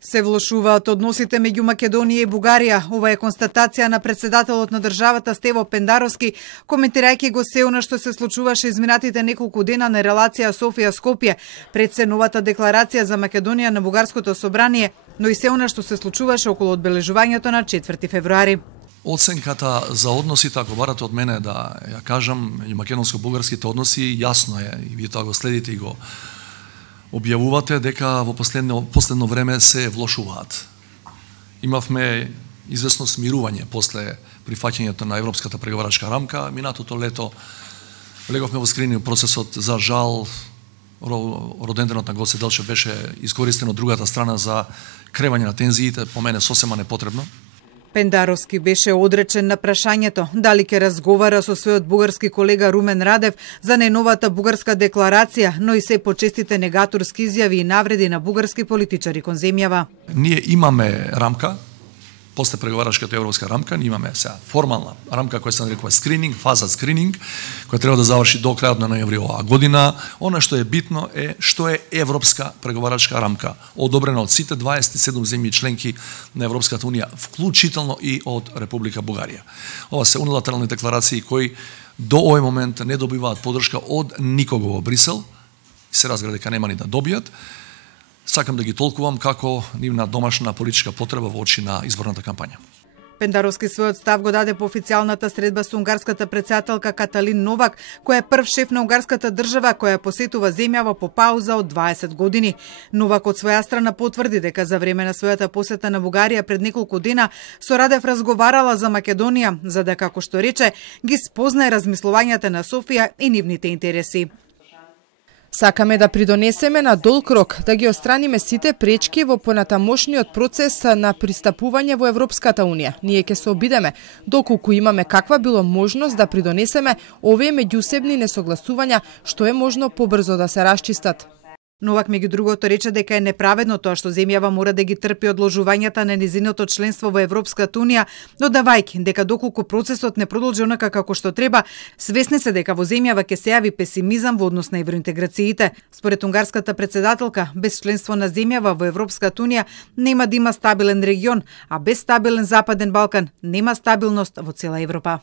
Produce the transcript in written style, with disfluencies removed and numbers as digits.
Се влошуваат односите меѓу Македонија и Бугарија. Ова е констатација на председателот на државата Стево Пендаровски, коментирајќи го се она што се случуваше изминатите неколку дена на релација Софија-Скопје пред се новата декларација за Македонија на Бугарското собрание, но и се она што се случуваше околу одбележувањето на 4 февруари. Оценката за односите, ако барате од мене да ја кажам, и македонско-бугарските односи, јасно е, и вие тоа го следите и го објавувате дека во последно време се влошуваат. Имавме известно смирување после прифаќањето на европската преговарачка рамка. Минатото лето леговме во скрининг процесот. За жал, роденденот на Гоце Делчев беше искористен од другата страна за кревање на тензиите, по мене сосема непотребно. Пендаровски беше одречен на прашањето дали ќе разговара со својот бугарски колега Румен Радев за најновата бугарска декларација, но и се почестите негаторски изјави и навреди на бугарски политичари кон земјава. Ние имаме рамка, после преговарачката европска рамка, ние имаме сега формална рамка која се нарекува скрининг, фаза скрининг, која треба да заврши до крајот на ноември оваа година. Она што е битно е што е европска преговарачка рамка, одобрена од сите 27 земји членки на Европската унија, вклучително и од Република Бугарија. Ова се униlaterални декларации кои до овој момент не добиваат поддршка од никого во Брисел, и се разгледа дека нема ни да добијат. Сакам да ги толкувам како нивна домашна политичка потреба во очи на изборната кампања. Пендаровски својот став го даде по официјалната средба со унгарската претседателка Каталин Новак, која е прв шеф на унгарската држава која посетува земјава по пауза од 20 години. Новак од своја страна потврди дека за време на својата посета на Бугарија пред неколку дена со Радев разговарала за Македонија, за да, како што рече, ги спознае размислувањата на Софија и нивните интереси. Сакаме да придонесеме на долг рок, да ги отстраниме сите пречки во понатамошниот процес на пристапување во Европската унија. Ние ќе се обидеме, доколку имаме каква било можност да придонесеме овие меѓусебни несогласувања, што е можно побрзо да се расчистат. Новак меѓу другото рече дека е неправедно тоа што земјава мора да ги трпи одложувањата на незиното членство во Европската унија, додавајќи дека доколку процесот не продолжи онака како што треба, свесни се дека во земјава ќе се јави песимизам во однос на евроинтеграциите. Според унгарската претседателка, без членство на земјава во Европската унија нема да има стабилен регион, а без стабилен Западен Балкан нема стабилност во цела Европа.